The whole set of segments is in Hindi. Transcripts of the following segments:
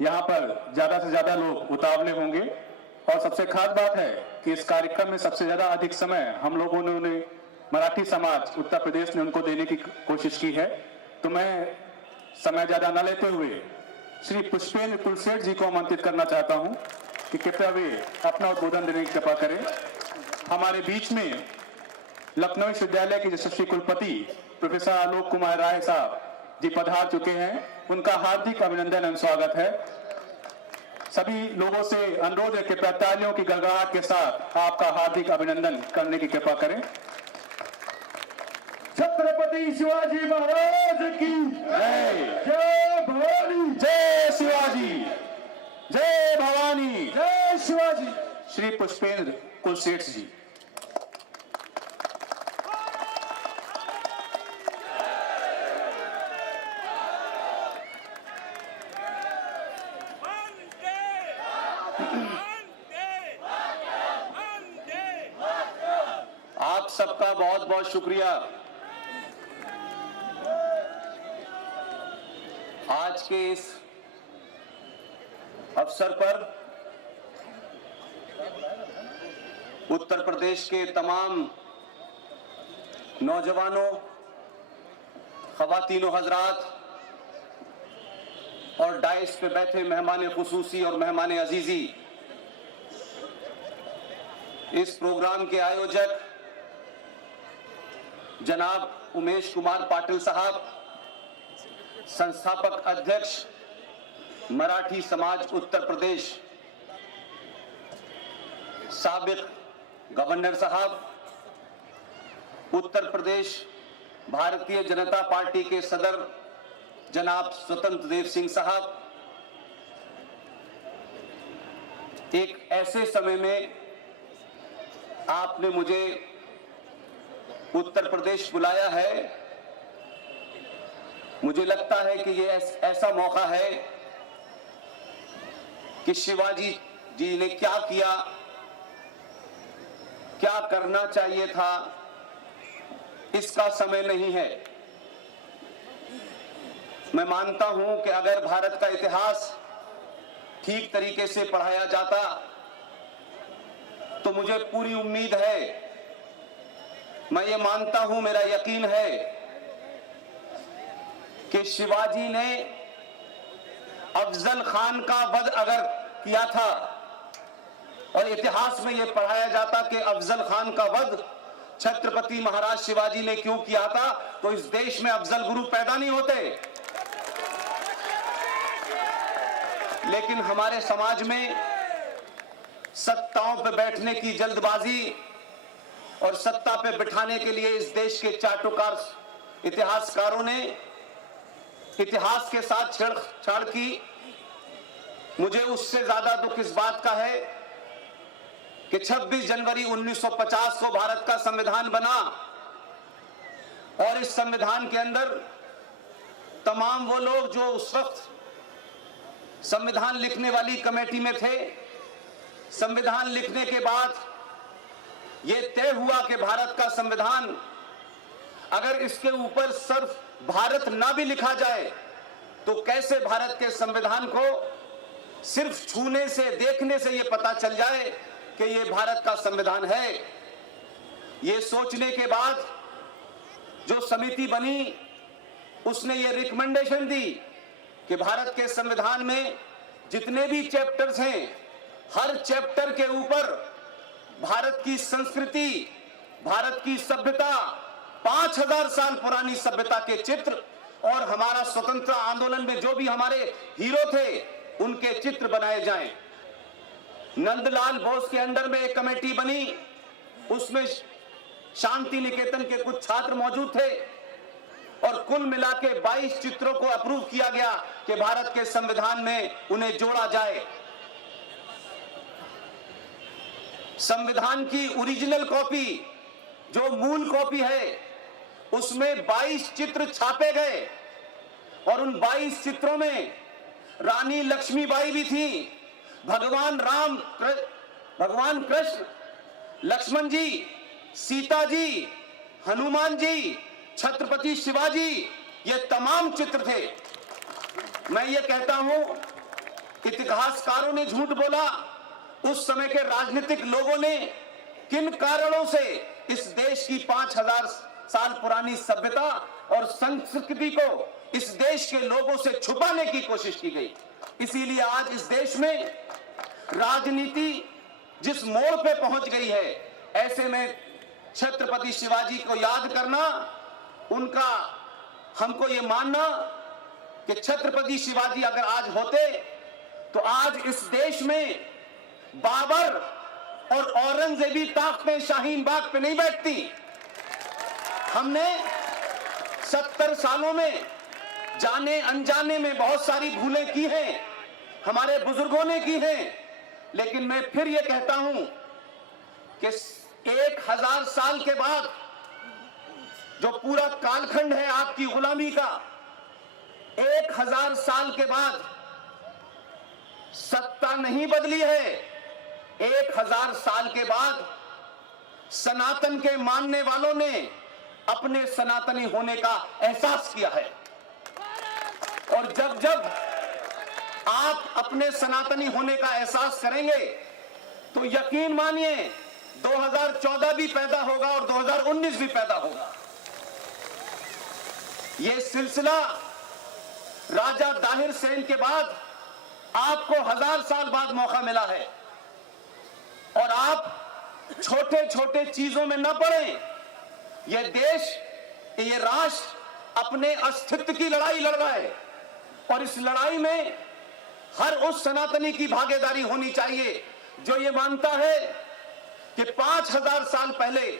यहाँ पर ज्यादा से ज्यादा लोग उतावले होंगे और सबसे खास बात है कि इस कार्यक्रम में सबसे ज्यादा अधिक समय हम लोगों ने उन्हें मराठी समाज उत्तर प्रदेश ने उनको देने की कोशिश की है। तो मैं समय ज्यादा न लेते हुए श्री पुष्पेंद्र कुलसेठ जी को आमंत्रित करना चाहता हूं कि कृपया वे अपना उद्बोधन देने की कृपा करें। हमारे बीच में लखनऊ विश्वविद्यालय के यशस्वी कुलपति प्रोफेसर आलोक कुमार राय साहब जी पधार चुके हैं, उनका हार्दिक अभिनंदन एवं स्वागत है। सभी लोगों से अनुरोध है कि तालियों की गड़गड़ाहट के साथ आपका हार्दिक अभिनंदन करने की कृपा करें। छत्रपति शिवाजी महाराज की जय। जय भवानी, जय शिवाजी, जय भवानी, जय शिवाजी। श्री पुष्पेंद्र कुलसेठ जी। आप सबका बहुत बहुत शुक्रिया। आज के इस अवसर पर उत्तर प्रदेश के तमाम नौजवानों, खवातीनो हजरात और डाइस पे बैठे मेहमान खुसूसी और मेहमान अजीजी, इस प्रोग्राम के आयोजक जनाब उमेश कुमार पाटिल साहब, संस्थापक अध्यक्ष मराठी समाज उत्तर प्रदेश, साबिक गवर्नर साहब, उत्तर प्रदेश भारतीय जनता पार्टी के सदर जनाब स्वतंत्र देव सिंह साहब, एक ऐसे समय में आपने मुझे उत्तर प्रदेश बुलाया है, मुझे लगता है कि ये ऐसा मौका है कि शिवाजी जी ने क्या किया, क्या करना चाहिए था, इसका समय नहीं है। मैं मानता हूं कि अगर भारत का इतिहास ठीक तरीके से पढ़ाया जाता तो मुझे पूरी उम्मीद है, मैं ये मानता हूं, मेरा यकीन है कि शिवाजी ने अफजल खान का वध अगर किया था और इतिहास में यह पढ़ाया जाता कि अफजल खान का वध छत्रपति महाराज शिवाजी ने क्यों किया था, तो इस देश में अफजल गुरु पैदा नहीं होते। लेकिन हमारे समाज में सत्ताओं पर बैठने की जल्दबाजी और सत्ता पे बिठाने के लिए इस देश के चाटुकार इतिहासकारों ने इतिहास के साथ छेड़छाड़ की। मुझे उससे ज्यादा दुख इस बात का है कि 26 जनवरी 1950 को भारत का संविधान बना और इस संविधान के अंदर तमाम वो लोग जो उस वक्त संविधान लिखने वाली कमेटी में थे, संविधान लिखने के बाद यह तय हुआ कि भारत का संविधान अगर इसके ऊपर सिर्फ भारत ना भी लिखा जाए तो कैसे भारत के संविधान को सिर्फ छूने से, देखने से यह पता चल जाए कि यह भारत का संविधान है। यह सोचने के बाद जो समिति बनी उसने यह रिकमेंडेशन दी कि भारत के संविधान में जितने भी चैप्टर्स हैं, हर चैप्टर के ऊपर भारत की संस्कृति, भारत की सभ्यता, 5000 साल पुरानी सभ्यता के चित्र और हमारा स्वतंत्रता आंदोलन में जो भी हमारे हीरो थे उनके चित्र बनाए जाएं। नंदलाल बोस के अंडर में एक कमेटी बनी, उसमें शांति निकेतन के कुछ छात्र मौजूद थे और कुल मिला के 22 चित्रों को अप्रूव किया गया कि भारत के संविधान में उन्हें जोड़ा जाए। संविधान की ओरिजिनल कॉपी, जो मूल कॉपी है, उसमें 22 चित्र छापे गए और उन 22 चित्रों में रानी लक्ष्मीबाई भी थी, भगवान राम, भगवान कृष्ण, लक्ष्मण जी, सीता जी, हनुमान जी, छत्रपति शिवाजी, ये तमाम चित्र थे। मैं ये कहता हूं इतिहासकारों ने झूठ बोला, उस समय के राजनीतिक लोगों ने किन कारणों से इस देश की 5000 साल पुरानी सभ्यता और संस्कृति को इस देश के लोगों से छुपाने की कोशिश की गई। इसीलिए आज इस देश में राजनीति जिस मोड़ पे पहुंच गई है, ऐसे में छत्रपति शिवाजी को याद करना, उनका हमको ये मानना कि छत्रपति शिवाजी अगर आज होते तो आज इस देश में बाबर और औरंगजेबी ताक पे शाहीन बाग पे नहीं बैठती। हमने 70 सालों में जाने अनजाने में बहुत सारी भूलें की हैं, हमारे बुजुर्गों ने की हैं, लेकिन मैं फिर ये कहता हूं कि 1000 साल के बाद जो पूरा कालखंड है आपकी गुलामी का, 1000 साल के बाद सत्ता नहीं बदली है। 1000 साल के बाद सनातन के मानने वालों ने अपने सनातनी होने का एहसास किया है। और जब जब आप अपने सनातनी होने का एहसास करेंगे तो यकीन मानिए 2014 भी पैदा होगा और 2019 भी पैदा होगा। यह सिलसिला राजा दाहिर सेन के बाद आपको 1000 साल बाद मौका मिला है और आप छोटे छोटे चीजों में न पड़े। यह देश, यह राष्ट्र अपने अस्तित्व की लड़ाई लड़ रहा है और इस लड़ाई में हर उस सनातनी की भागीदारी होनी चाहिए जो ये मानता है कि 5000 साल पहले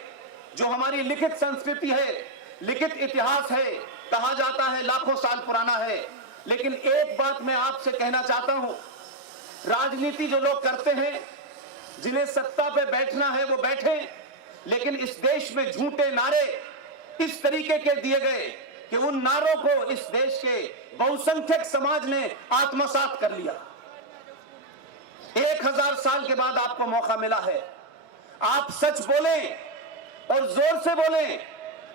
जो हमारी लिखित संस्कृति है, लिखित इतिहास है, कहा जाता है लाखों साल पुराना है। लेकिन एक बात मैं आपसे कहना चाहता हूं, राजनीति जो लोग करते हैं, जिन्हें सत्ता पे बैठना है वो बैठे, लेकिन इस देश में झूठे नारे इस तरीके के दिए गए कि उन नारों को इस देश के बहुसंख्यक समाज ने आत्मसात कर लिया। 1000 साल के बाद आपको मौका मिला है, आप सच बोलें और जोर से बोलें।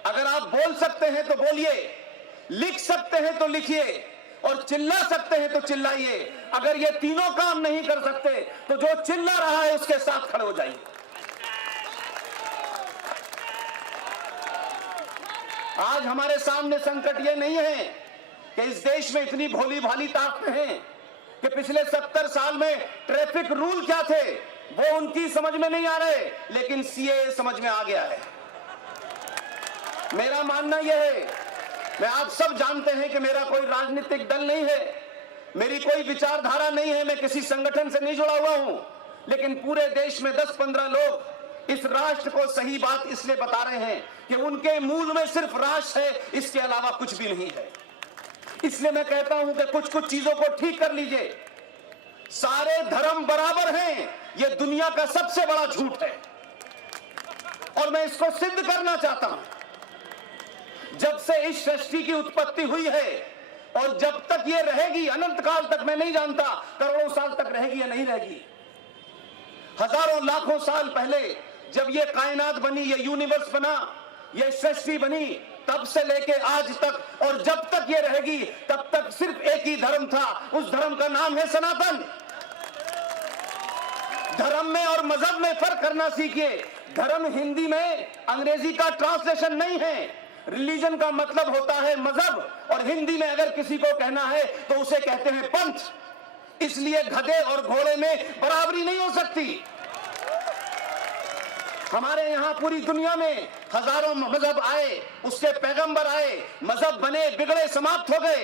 अगर आप बोल सकते हैं तो बोलिए, लिख सकते हैं तो लिखिए और चिल्ला सकते हैं तो चिल्लाइए। अगर ये तीनों काम नहीं कर सकते तो जो चिल्ला रहा है उसके साथ खड़े हो जाइए। आज हमारे सामने संकट ये नहीं है कि इस देश में इतनी भोली भाली ताकतें हैं कि पिछले 70 साल में ट्रैफिक रूल क्या थे वो उनकी समझ में नहीं आ रहे, लेकिन सीएए समझ में आ गया है। मेरा मानना यह है, मैं आप सब जानते हैं कि मेरा कोई राजनीतिक दल नहीं है, मेरी कोई विचारधारा नहीं है, मैं किसी संगठन से नहीं जुड़ा हुआ हूं, लेकिन पूरे देश में 10-15 लोग इस राष्ट्र को सही बात इसलिए बता रहे हैं कि उनके मूल में सिर्फ राष्ट्र है, इसके अलावा कुछ भी नहीं है। इसलिए मैं कहता हूं कि कुछ कुछ चीजों को ठीक कर लीजिए। सारे धर्म बराबर हैं, यह दुनिया का सबसे बड़ा झूठ है और मैं इसको सिद्ध करना चाहता हूं। जब से इस सृष्टि की उत्पत्ति हुई है और जब तक ये रहेगी, अनंत काल तक, मैं नहीं जानता करोड़ों साल तक रहेगी या नहीं रहेगी। हजारों लाखों साल पहले जब ये कायनात बनी, ये यूनिवर्स बना, ये सृष्टि बनी, तब से लेके आज तक और जब तक ये रहेगी तब तक सिर्फ एक ही धर्म था, उस धर्म का नाम है सनातन। धर्म में और मजहब में फर्क करना सीखिए। धर्म हिंदी में अंग्रेजी का ट्रांसलेशन नहीं है। रिलीजन का मतलब होता है मजहब, और हिंदी में अगर किसी को कहना है तो उसे कहते हैं पंथ। इसलिए गधे और घोड़े में बराबरी नहीं हो सकती। हमारे यहां पूरी दुनिया में हजारों मजहब आए, उससे पैगंबर आए, मजहब बने, बिगड़े, समाप्त हो गए।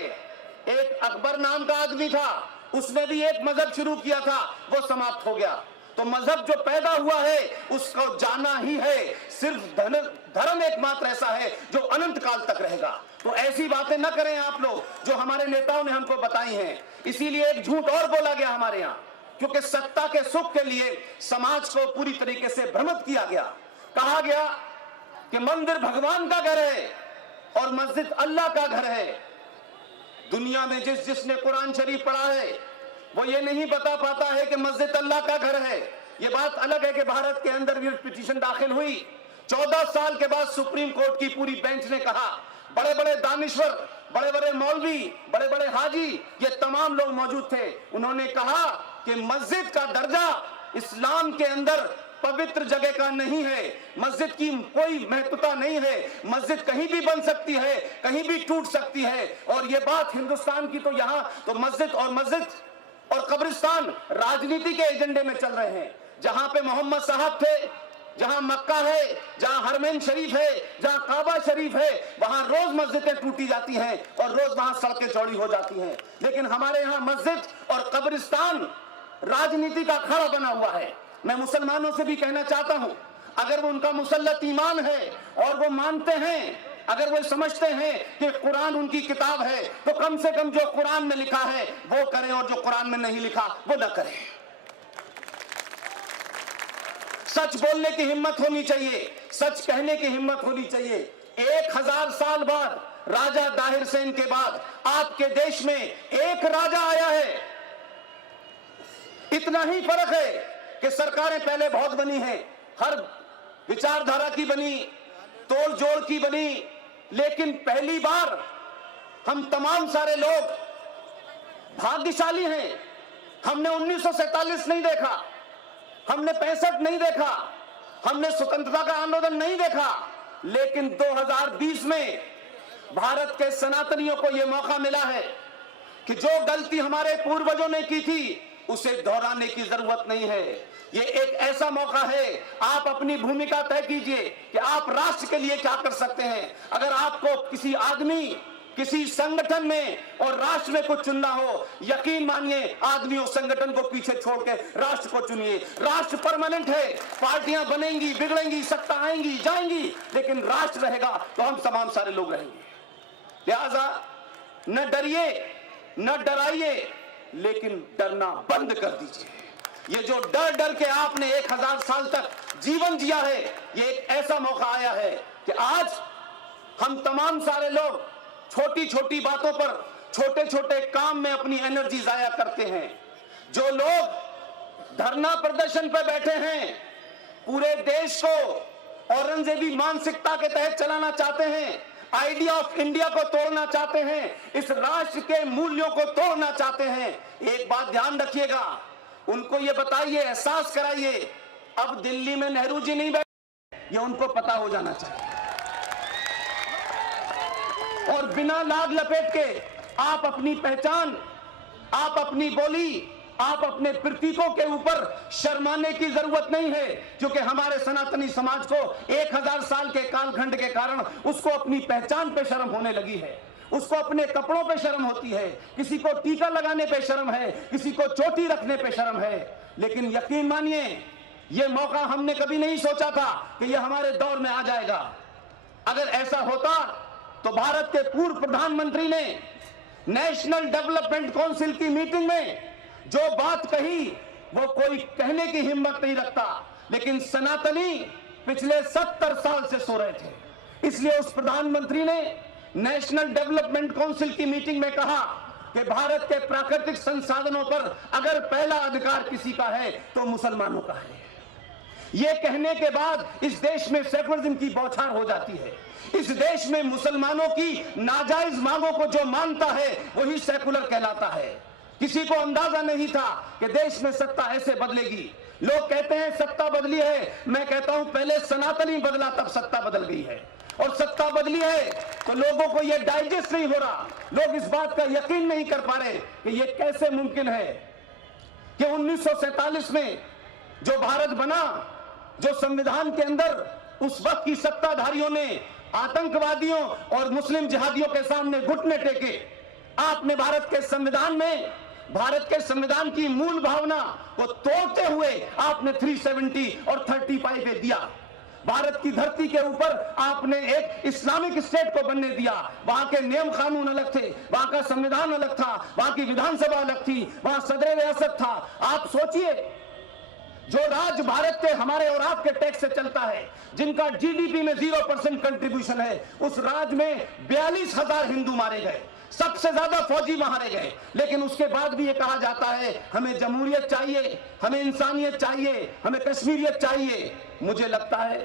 एक अकबर नाम का आदमी था, उसने भी एक मजहब शुरू किया था, वो समाप्त हो गया। तो मजहब जो पैदा हुआ है उसको जाना ही है। सिर्फ धर्म एकमात्र ऐसा है जो अनंत काल तक रहेगा। तो ऐसी बातें न करें आप लोग जो हमारे नेताओं ने हमको बताई हैं। इसीलिए एक झूठ और बोला गया हमारे यहाँ, क्योंकि सत्ता के सुख के लिए समाज को पूरी तरीके से भ्रमित किया गया। कहा गया कि मंदिर भगवान का घर है और मस्जिद अल्लाह का घर है। दुनिया में जिसने कुरान शरीफ पढ़ा है वो ये नहीं बता पाता है कि मस्जिद अल्लाह का घर है। ये बात अलग है कि भारत के अंदर भी पिटीशन दाखिल हुई। 14 साल के बाद सुप्रीम कोर्ट की पूरी बेंच ने कहा, बड़े बड़े दानिश्वर बड़े बड़े मौलवी, बड़े बड़े हाजी, ये तमाम लोग मौजूद थे। उन्होंने कहा कि मस्जिद का दर्जा इस्लाम के अंदर पवित्र जगह का नहीं है, मस्जिद की कोई महत्वता नहीं है, मस्जिद कहीं भी बन सकती है, कहीं भी टूट सकती है। और ये बात हिंदुस्तान की, तो यहां तो मस्जिद और कब्रिस्तान राजनीति के एजेंडे में चल रहे हैं। जहां पे मोहम्मद साहब थे, जहां मक्का है, जहां हरमैन शरीफ है, जहां काबा शरीफ है, वहां रोज मस्जिदें टूटी जाती हैं और रोज वहां सड़कें चौड़ी हो जाती हैं। लेकिन हमारे यहां मस्जिद और कब्रिस्तान राजनीति का अखाड़ा बना हुआ है। मैं मुसलमानों से भी कहना चाहता हूं, अगर वो उनका मुसल्लत ईमान है और वो मानते हैं, अगर वो समझते हैं कि कुरान उनकी किताब है, तो कम से कम जो कुरान में लिखा है वो करें और जो कुरान में नहीं लिखा वो न करें। सच बोलने की हिम्मत होनी चाहिए, सच कहने की हिम्मत होनी चाहिए। 1000 साल बाद, राजा दाहिर सेन के बाद आपके देश में एक राजा आया है। इतना ही फर्क है कि सरकारें पहले बहुत बनी हैं, हर विचारधारा की बनी, तोड़ जोड़ की बनी, लेकिन पहली बार हम तमाम सारे लोग भाग्यशाली हैं। हमने 1947 नहीं देखा, हमने 65 नहीं देखा, हमने स्वतंत्रता का आंदोलन नहीं देखा, लेकिन 2020 में भारत के सनातनियों को यह मौका मिला है कि जो गलती हमारे पूर्वजों ने की थी उसे दोहराने की जरूरत नहीं है। ये एक ऐसा मौका है, आप अपनी भूमिका तय कीजिए कि आप राष्ट्र के लिए क्या कर सकते हैं। अगर आपको किसी आदमी, किसी संगठन में और राष्ट्र में कुछ चुनना हो, यकीन मानिए आदमी और संगठन को पीछे छोड़ के राष्ट्र को चुनिए। राष्ट्र परमानेंट है, पार्टियां बनेंगी, बिगड़ेंगी, सत्ता आएंगी जाएंगी, लेकिन राष्ट्र रहेगा तो हम तमाम सारे लोग रहेंगे। लिहाजा न डरिए, न डराइए, लेकिन डरना बंद कर दीजिए। ये जो डर डर के आपने 1000 साल तक जीवन जिया है, ये एक ऐसा मौका आया है कि आज हम तमाम सारे लोग छोटी छोटी बातों पर, छोटे छोटे काम में अपनी एनर्जी जाया करते हैं। जो लोग धरना प्रदर्शन पर बैठे हैं, पूरे देश को औरंगजेबी मानसिकता के तहत चलाना चाहते हैं, आइडिया ऑफ इंडिया को तोड़ना चाहते हैं, इस राष्ट्र के मूल्यों को तोड़ना चाहते हैं। एक बात ध्यान रखिएगा, उनको ये बताइए, एहसास कराइए, अब दिल्ली में नेहरू जी नहीं बैठे, ये उनको पता हो जाना चाहिए। और बिना लाग लपेट के आप अपनी पहचान, आप अपनी बोली, आप अपने प्रतीकों के ऊपर शर्माने की जरूरत नहीं है, क्योंकि हमारे सनातनी समाज को 1000 साल के कालखंड के कारण उसको अपनी पहचान पे शर्म होने लगी है, उसको अपने कपड़ों पे शर्म होती है, किसी को टीका लगाने पे शर्म है, किसी को चोटी रखने पे शर्म है। लेकिन यकीन मानिए, ये मौका हमने कभी नहीं सोचा था कि ये हमारे दौर में आ जाएगा। अगर ऐसा होता तो भारत के पूर्व प्रधानमंत्री ने नेशनल डेवलपमेंट काउंसिल की मीटिंग में जो बात कही वो कोई कहने की हिम्मत नहीं रखता, लेकिन सनातनी पिछले 70 साल से सो रहे थे। इसलिए उस प्रधानमंत्री ने नेशनल डेवलपमेंट काउंसिल की मीटिंग में कहा कि भारत के प्राकृतिक संसाधनों पर अगर पहला अधिकार किसी का है तो मुसलमानों का है। यह कहने के बाद इस देश में सेकुलरिज्म की बौछार हो जाती है। इस देश में मुसलमानों की नाजायज मांगों को जो मानता है वही सेकुलर कहलाता है। किसी को अंदाजा नहीं था कि देश में सत्ता ऐसे बदलेगी। लोग कहते हैं सत्ता बदली है, मैं कहता हूं पहले सनातनी बदला तब सत्ता बदल गई है। और सत्ता बदली है तो लोगों को यह डाइजेस्ट नहीं हो रहा, लोग इस बात का यकीन नहीं कर पा रहे कि यह कैसे मुमकिन है कि 1947 में जो भारत बना, जो संविधान के अंदर उस वक्त की सत्ताधारियों ने आतंकवादियों और मुस्लिम जिहादियों के सामने घुटने टेके, आपने भारत के संविधान में, भारत के संविधान की मूल भावना को तोड़ते हुए आपने 370 और 35 पे दिया। भारत की धरती के ऊपर आपने एक इस्लामिक स्टेट को बनने दिया। वहां के नियम कानून अलग थे, वहां का संविधान अलग था, वहां की विधानसभा अलग थी, वहां सदर रियासत था। आप सोचिए, जो राज भारत के हमारे और आपके टैक्स से चलता है, जिनका जीडीपी में 0% कंट्रीब्यूशन है, उस राज में 42,000 हिंदू मारे गए, सबसे ज्यादा फौजी मारे गए। लेकिन उसके बाद भी ये कहा जाता है हमें जमहूरियत चाहिए, हमें इंसानियत चाहिए, हमें कश्मीरियत चाहिए। मुझे लगता है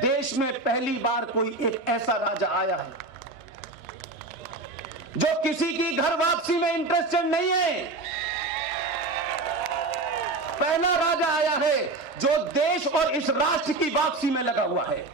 देश में पहली बार कोई एक ऐसा राजा आया है जो किसी की घर वापसी में इंटरेस्टेड नहीं है। पहला राजा आया है जो देश और इस राष्ट्र की वापसी में लगा हुआ है।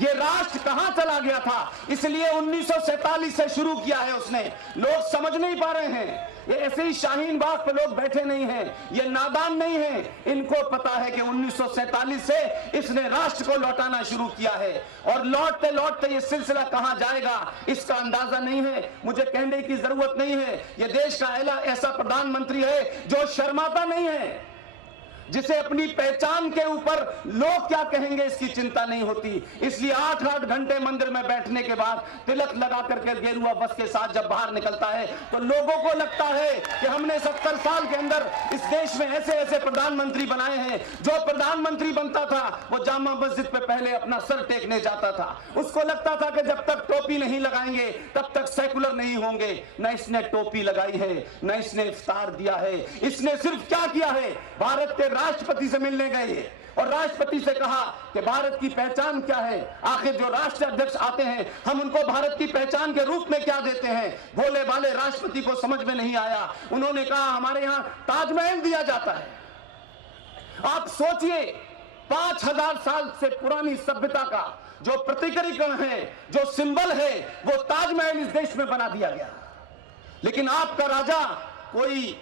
ये राष्ट्र कहां चला गया था, इसलिए 1947 से शुरू किया है उसने। लोग समझ नहीं पा रहे हैं। ये ऐसे ही शाहीन बाग पे लोग बैठे नहीं हैं, ये नादान नहीं हैं। इनको पता है कि 1947 से इसने राष्ट्र को लौटाना शुरू किया है और लौटते लौटते ये सिलसिला कहां जाएगा इसका अंदाजा नहीं है। मुझे कहने की जरूरत नहीं है। ये देश का ऐसा प्रधानमंत्री है जो शर्माता नहीं है, जिसे अपनी पहचान के ऊपर लोग क्या कहेंगे इसकी चिंता नहीं होती। इसलिए 8-8 घंटे मंदिर में बैठने के बाद तिलक लगा करके गेरुआ बस के साथ जब बाहर निकलता है तो लोगों को लगता है कि हमने 70 साल के अंदर इस देश में ऐसे ऐसे प्रधानमंत्री बनाए हैं। जो प्रधानमंत्री बनता था वो जामा मस्जिद पे पहले अपना सर टेकने जाता था। उसको लगता था कि जब तक टोपी नहीं लगाएंगे तब तक सेकुलर नहीं होंगे। न इसने टोपी लगाई है, न इसने इफ्तार दिया है। इसने सिर्फ क्या किया है, भारत के राष्ट्रपति से मिलने गए और राष्ट्रपति से कहा कि भारत की पहचान क्या है। आखिर जो राष्ट्र अध्यक्ष आते हैं हम उनको भारत की पहचान के रूप में क्या देते हैं। भोले भाले राष्ट्रपति को समझ में नहीं आया। उन्होंने कहा हमारे यहां ताजमहल दिया जाता है। आप सोचिए 5000 साल से पुरानी सभ्यता का जो प्रतिकरण है, जो सिंबल है, वो ताजमहल इस देश में बना दिया गया। लेकिन आपका राजा कोई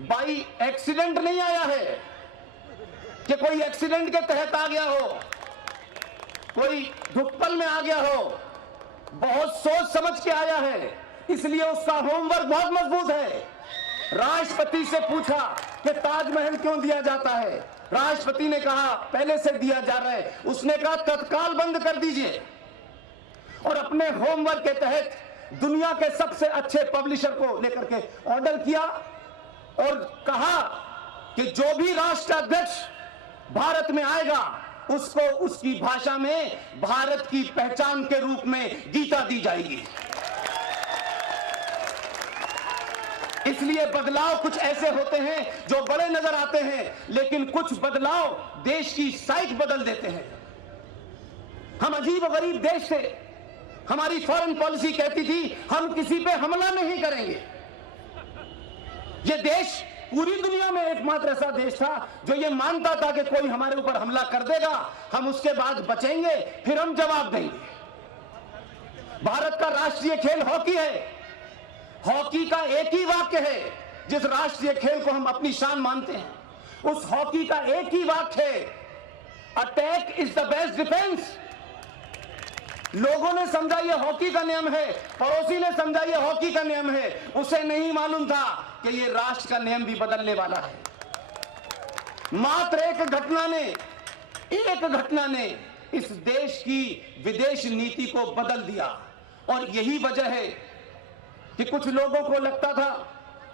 बाई एक्सीडेंट नहीं आया है कि कोई एक्सीडेंट के तहत आ गया हो, कोई धुक्पल में आ गया हो। बहुत सोच समझ के आया है, इसलिए उसका होमवर्क बहुत मजबूत है। राष्ट्रपति से पूछा कि ताजमहल क्यों दिया जाता है। राष्ट्रपति ने कहा पहले से दिया जा रहा है। उसने कहा तत्काल बंद कर दीजिए और अपने होमवर्क के तहत दुनिया के सबसे अच्छे पब्लिशर को लेकर के ऑर्डर किया और कहा कि जो भी राष्ट्राध्यक्ष भारत में आएगा उसको उसकी भाषा में भारत की पहचान के रूप में गीता दी जाएगी। इसलिए बदलाव कुछ ऐसे होते हैं जो बड़े नजर आते हैं, लेकिन कुछ बदलाव देश की साइज बदल देते हैं। हम अजीब और गरीब देश थे। हमारी फॉरेन पॉलिसी कहती थी हम किसी पे हमला नहीं करेंगे। ये देश पूरी दुनिया में एकमात्र ऐसा देश था जो ये मानता था कि कोई हमारे ऊपर हमला कर देगा, हम उसके बाद बचेंगे, फिर हम जवाब देंगे। भारत का राष्ट्रीय खेल हॉकी है। हॉकी का एक ही वाक्य है, जिस राष्ट्रीय खेल को हम अपनी शान मानते हैं उस हॉकी का एक ही वाक्य है, attack is the best defence. लोगों ने समझा ये हॉकी का नियम है, पड़ोसी ने समझा ये हॉकी का नियम है। उसे नहीं मालूम था कि ये राष्ट्र का नियम भी बदलने वाला है। मात्र एक घटना ने इस देश की विदेश नीति को बदल दिया। और यही वजह है कि कुछ लोगों को लगता था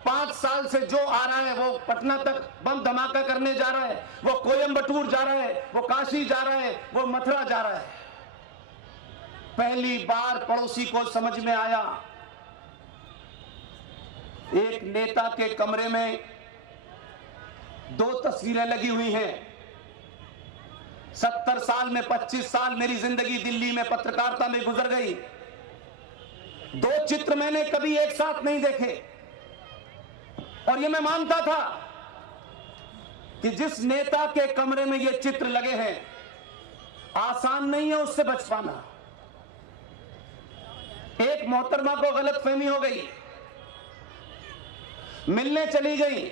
5 साल से जो आ रहा है वो पटना तक बम धमाका करने जा रहा है, वो कोयम्बटूर जा रहा है, वो काशी जा रहा है, वो मथुरा जा रहा है। पहली बार पड़ोसी को समझ में आया। एक नेता के कमरे में 2 तस्वीरें लगी हुई हैं। 70 साल में 25 साल मेरी जिंदगी दिल्ली में पत्रकारिता में गुजर गई। 2 चित्र मैंने कभी एक साथ नहीं देखे और ये मैं मानता था कि जिस नेता के कमरे में ये चित्र लगे हैं आसान नहीं है उससे बच पाना। एक मोहतरमा को गलतफहमी हो गई, मिलने चली गई,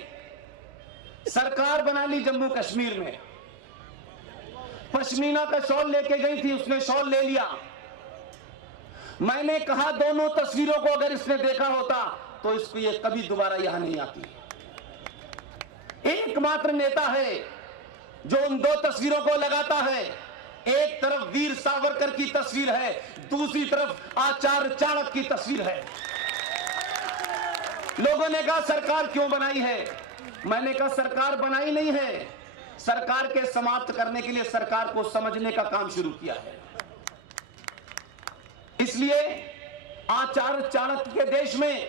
सरकार बना ली जम्मू कश्मीर में, पश्मीना का शॉल लेके गई थी, उसने शॉल ले लिया। मैंने कहा दोनों तस्वीरों को अगर इसने देखा होता तो इसको ये कभी दोबारा यहां नहीं आती। एकमात्र नेता है जो उन 2 तस्वीरों को लगाता है। एक तरफ वीर सावरकर की तस्वीर है, दूसरी तरफ आचार्य चाणक्य की तस्वीर है। लोगों ने कहा सरकार क्यों बनाई है? मैंने कहा सरकार बनाई नहीं है, सरकार के समाप्त करने के लिए सरकार को समझने का काम शुरू किया है। इसलिए आचार्य चाणक्य के देश में,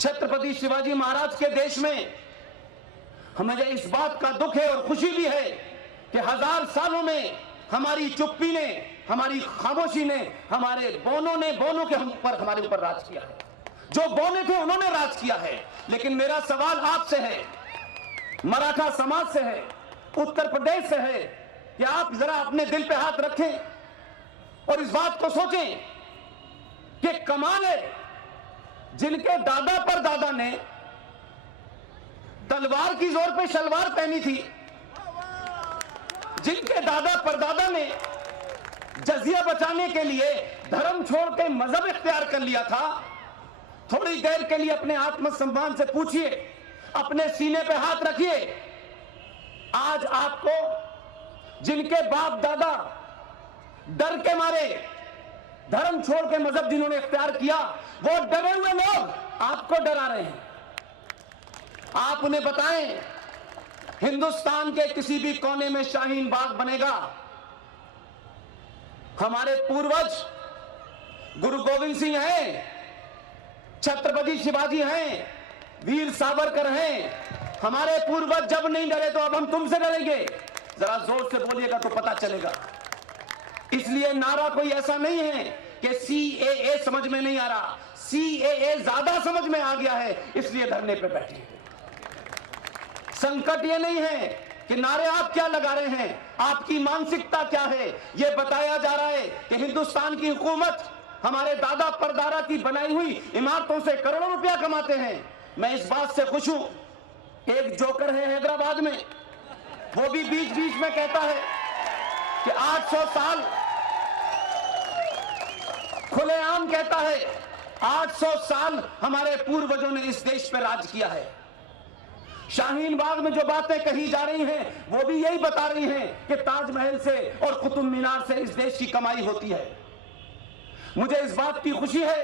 छत्रपति शिवाजी महाराज के देश में हमें इस बात का दुख है और खुशी भी है कि 1000 सालों में हमारी चुप्पी ने, हमारी खामोशी ने, हमारे बोनों के हमारे ऊपर राज किया है। जो बोने थे उन्होंने राज किया है। लेकिन मेरा सवाल आपसे है, मराठा समाज से है, उत्तर प्रदेश से है, कि आप जरा अपने दिल पे हाथ रखें और इस बात को सोचें कि कमाल है, जिनके दादा पर दादा ने तलवार की जोर पे शलवार पहनी थी, जिनके दादा परदादा ने जजिया बचाने के लिए धर्म छोड़ के मजहब इख्तियार कर लिया था, थोड़ी देर के लिए अपने आत्मसम्मान से पूछिए, अपने सीने पे हाथ रखिए। आज आपको जिनके बाप दादा डर के मारे धर्म छोड़ के मजहब जिन्होंने इख्तियार किया, वो डरे हुए लोग आपको डरा रहे हैं। आप उन्हें बताएं, हिंदुस्तान के किसी भी कोने में शाहीन बाग बनेगा। हमारे पूर्वज गुरु गोविंद सिंह हैं, छत्रपति शिवाजी हैं, वीर सावरकर हैं। हमारे पूर्वज जब नहीं डरे तो अब हम तुमसे डरेंगे। जरा जोर से बोलिएगा तो पता चलेगा। इसलिए नारा कोई ऐसा नहीं है कि सीएए समझ में नहीं आ रहा, सीएए ज्यादा समझ में आ गया है, इसलिए धरने पे बैठे। संकट ये नहीं है कि नारे आप क्या लगा रहे हैं, आपकी मानसिकता क्या है। यह बताया जा रहा है कि हिंदुस्तान की हुकूमत हमारे दादा परदादा की बनाई हुई इमारतों से करोड़ों रुपया कमाते हैं। मैं इस बात से खुश हूं। एक जोकर है हैदराबाद में, वो भी बीच बीच में कहता है कि 800 साल, खुलेआम कहता है 800 साल हमारे पूर्वजों ने इस देश पर राज किया है। शाहीन बाग में जो बातें कही जा रही हैं, वो भी यही बता रही हैं कि ताजमहल से और कुतुब मीनार से इस देश की कमाई होती है। मुझे इस बात की खुशी है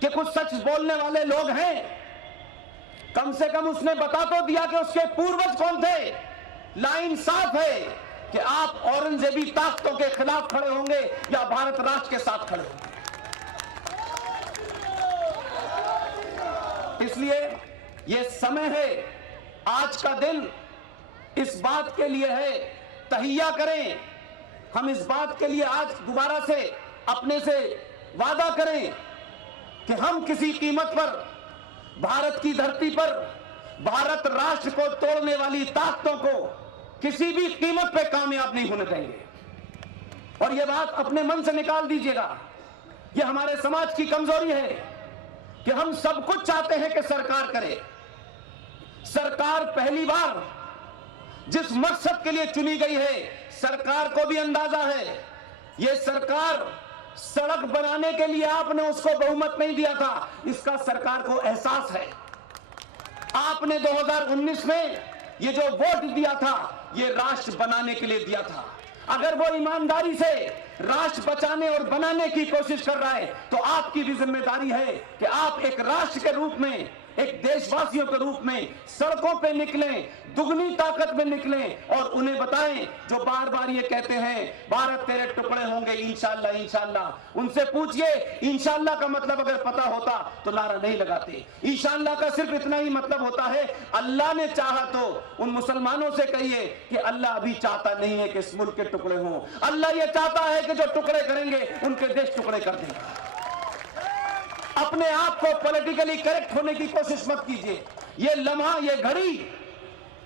कि कुछ सच बोलने वाले लोग हैं। कम से कम उसने बता तो दिया कि उसके पूर्वज कौन थे। लाइन साफ है कि आप औरंगजेबी ताकतों के खिलाफ खड़े होंगे या भारत राष्ट्र के साथ खड़े होंगे। इसलिए ये समय है, आज का दिन इस बात के लिए है, तहिया करें। हम इस बात के लिए आज दोबारा से अपने से वादा करें कि हम किसी कीमत पर भारत की धरती पर भारत राष्ट्र को तोड़ने वाली ताकतों को किसी भी कीमत पे कामयाब नहीं होने देंगे। और यह बात अपने मन से निकाल दीजिएगा। यह हमारे समाज की कमजोरी है कि हम सब कुछ चाहते हैं कि सरकार करे। सरकार पहली बार जिस मकसद के लिए चुनी गई है, सरकार को भी अंदाजा है। यह सरकार सड़क बनाने के लिए आपने उसको बहुमत नहीं दिया था, इसका सरकार को एहसास है। आपने 2019 में ये जो वोट दिया था, ये राष्ट्र बनाने के लिए दिया था। अगर वो ईमानदारी से राष्ट्र बचाने और बनाने की कोशिश कर रहा है, तो आपकी भी जिम्मेदारी है कि आप एक राष्ट्र के रूप में, एक देशवासियों के रूप में सड़कों पे निकलें, दुगनी ताकत में निकलें और उन्हें बताएं जो बार बार ये कहते हैं भारत तेरे टुकड़े होंगे इंशाल्लाह इंशाल्लाह। उनसे पूछिए इंशाल्लाह का मतलब अगर पता होता तो नारा नहीं लगाते। इंशाल्लाह का सिर्फ इतना ही मतलब होता है, अल्लाह ने चाहा तो। उन मुसलमानों से कहिए कि अल्लाह अभी चाहता नहीं है कि इस मुल्क के टुकड़े हों। अल्लाह ये चाहता है कि जो टुकड़े करेंगे उनके देश टुकड़े कर देंगे। अपने आप को पॉलिटिकली करेक्ट होने की कोशिश मत कीजिए। ये लम्हा, ये घड़ी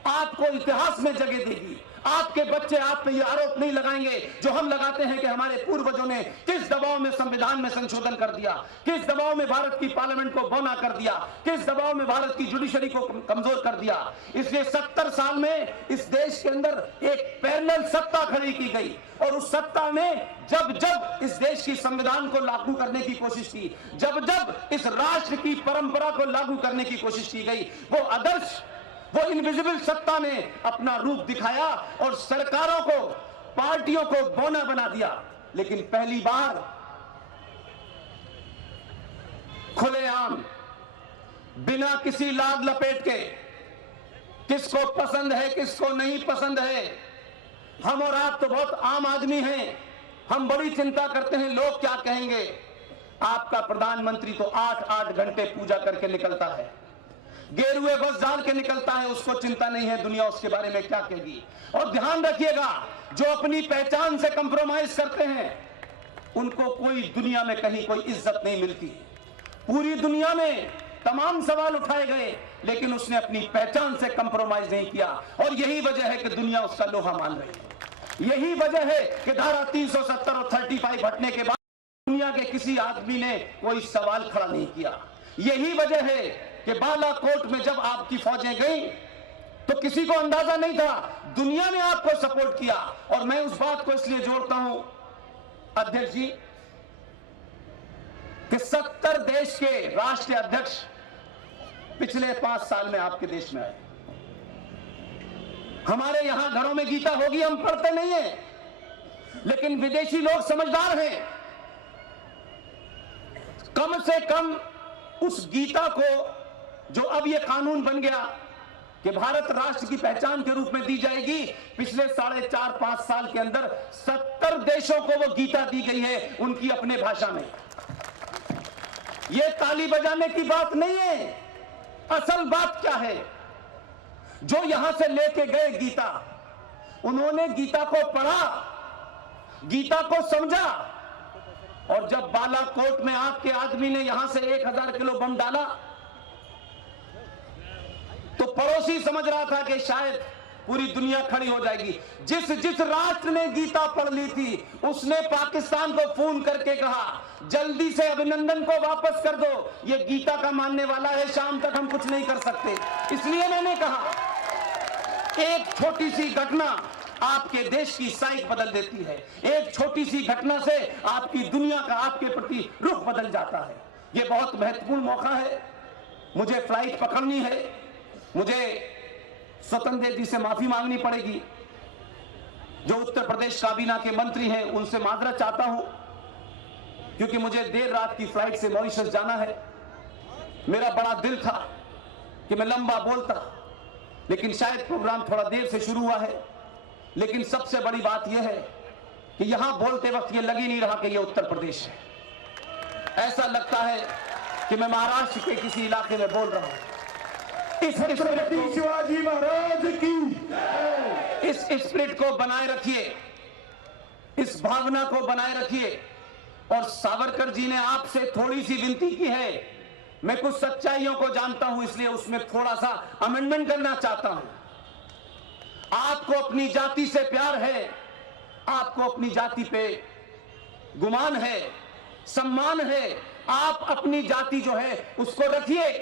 आपको इतिहास में जगह देगी। आपके बच्चे आप पे ये आरोप नहीं लगाएंगे जो हम लगाते हैं कि हमारे पूर्वजों ने किस दबाव में संविधान में संशोधन कर दिया, किस दबाव में भारत की पार्लियामेंट को बौना कर दिया, किस दबाव में भारत की जुडिशरी को कमजोर कर दिया। इसलिए 70 साल में इस देश के अंदर एक पैरेलल सत्ता खड़ी की गई और उस सत्ता ने जब जब इस देश की संविधान को लागू करने की कोशिश की, जब जब इस राष्ट्र की परंपरा को लागू करने की कोशिश की गई, वो आदर्श, वो इनविजिबल सत्ता ने अपना रूप दिखाया और सरकारों को, पार्टियों को बौना बना दिया। लेकिन पहली बार खुलेआम, बिना किसी लाग लपेट के, किसको पसंद है किसको नहीं पसंद है, हम और आप तो बहुत आम आदमी हैं, हम बड़ी चिंता करते हैं लोग क्या कहेंगे। आपका प्रधानमंत्री तो 8-8 घंटे पूजा करके निकलता है। गेरुए बस डाल के निकलता है, उसको चिंता नहीं है दुनिया उसके बारे में क्या कहेगी। और ध्यान रखिएगा, जो अपनी पहचान से कंप्रोमाइज करते हैं उनको कोई दुनिया में कहीं कोई इज्जत नहीं मिलती। पूरी दुनिया में तमाम सवाल उठाए गए, लेकिन उसने अपनी पहचान से कंप्रोमाइज नहीं किया, और यही वजह है कि दुनिया उसका लोहा मान रही है। यही वजह है कि धारा 370 और 35 हटने के बाद दुनिया के किसी आदमी ने कोई सवाल खड़ा नहीं किया। यही वजह है कि बालाकोट में जब आपकी फौजें गई तो किसी को अंदाजा नहीं था, दुनिया ने आपको सपोर्ट किया। और मैं उस बात को इसलिए जोड़ता हूं अध्यक्ष जी कि 70 देश के राष्ट्रीय अध्यक्ष पिछले 5 साल में आपके देश में आए। हमारे यहां घरों में गीता होगी, हम पढ़ते नहीं है, लेकिन विदेशी लोग समझदार हैं। कम से कम उस गीता को, जो अब यह कानून बन गया कि भारत राष्ट्र की पहचान के रूप में दी जाएगी, पिछले 4.5 साल के अंदर 70 देशों को वो गीता दी गई है उनकी अपने भाषा में। यह ताली बजाने की बात नहीं है। असल बात क्या है, जो यहां से लेके गए गीता, उन्होंने गीता को पढ़ा, गीता को समझा, और जब बालाकोट में आपके आदमी ने यहां से 1000 किलो बम डाला तो पड़ोसी समझ रहा था कि शायद पूरी दुनिया खड़ी हो जाएगी। जिस जिस राष्ट्र ने गीता पढ़ ली थी उसने पाकिस्तान को फोन करके कहा, जल्दी से अभिनंदन को वापस कर दो, ये गीता का मानने वाला है, शाम तक हम कुछ नहीं कर सकते। इसलिए मैंने कहा, एक छोटी सी घटना आपके देश की साइक बदल देती है। एक छोटी सी घटना से आपकी दुनिया का आपके प्रति रुख बदल जाता है। यह बहुत महत्वपूर्ण मौका है। मुझे फ्लाइट पकड़नी है, मुझे स्वतंत्र देव जी से माफी मांगनी पड़ेगी। जो उत्तर प्रदेश काबीना के मंत्री हैं उनसे माजरत चाहता हूं, क्योंकि मुझे देर रात की फ्लाइट से मॉरिशस जाना है। मेरा बड़ा दिल था कि मैं लंबा बोलता, लेकिन शायद प्रोग्राम थोड़ा देर से शुरू हुआ है। लेकिन सबसे बड़ी बात यह है कि यहां बोलते वक्त यह लग ही नहीं रहा कि यह उत्तर प्रदेश है। ऐसा लगता है कि मैं महाराष्ट्र के किसी इलाके में बोल रहा हूं। छत्रपति शिवाजी महाराज की इस स्पिरिट को बनाए रखिए, इस भावना को बनाए रखिए। और सावरकर जी ने आपसे थोड़ी सी विनती की है। मैं कुछ सच्चाइयों को जानता हूं, इसलिए उसमें थोड़ा सा अमेंडमेंट करना चाहता हूं। आपको अपनी जाति से प्यार है, आपको अपनी जाति पे गुमान है, सम्मान है। आप अपनी जाति जो है उसको रखिए।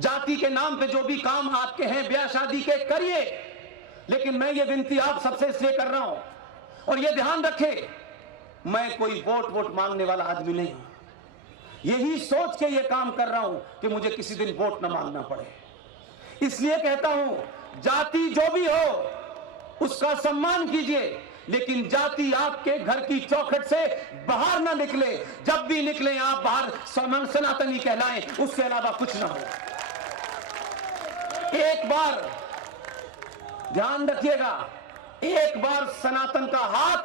जाति के नाम पे जो भी काम आपके हैं ब्याह शादी के करिए, लेकिन मैं ये विनती आप सबसे इसलिए कर रहा हूं, और ये ध्यान रखें, मैं कोई वोट मांगने वाला आदमी नहीं हूं। यही सोच के ये काम कर रहा हूं कि मुझे किसी दिन वोट न मांगना पड़े। इसलिए कहता हूं, जाति जो भी हो उसका सम्मान कीजिए, लेकिन जाति आपके घर की चौखट से बाहर ना निकले। जब भी निकले आप बाहर सनातनी कहलाएं, उसके अलावा कुछ ना हो। एक बार ध्यान रखिएगा, एक बार सनातन का हाथ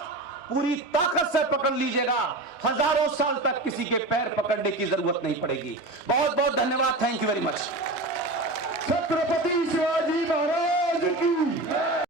पूरी ताकत से पकड़ लीजिएगा, हजारों साल तक किसी के पैर पकड़ने की जरूरत नहीं पड़ेगी। बहुत बहुत धन्यवाद। Thank you very much. Chhatrapati Shivaji Maharaj की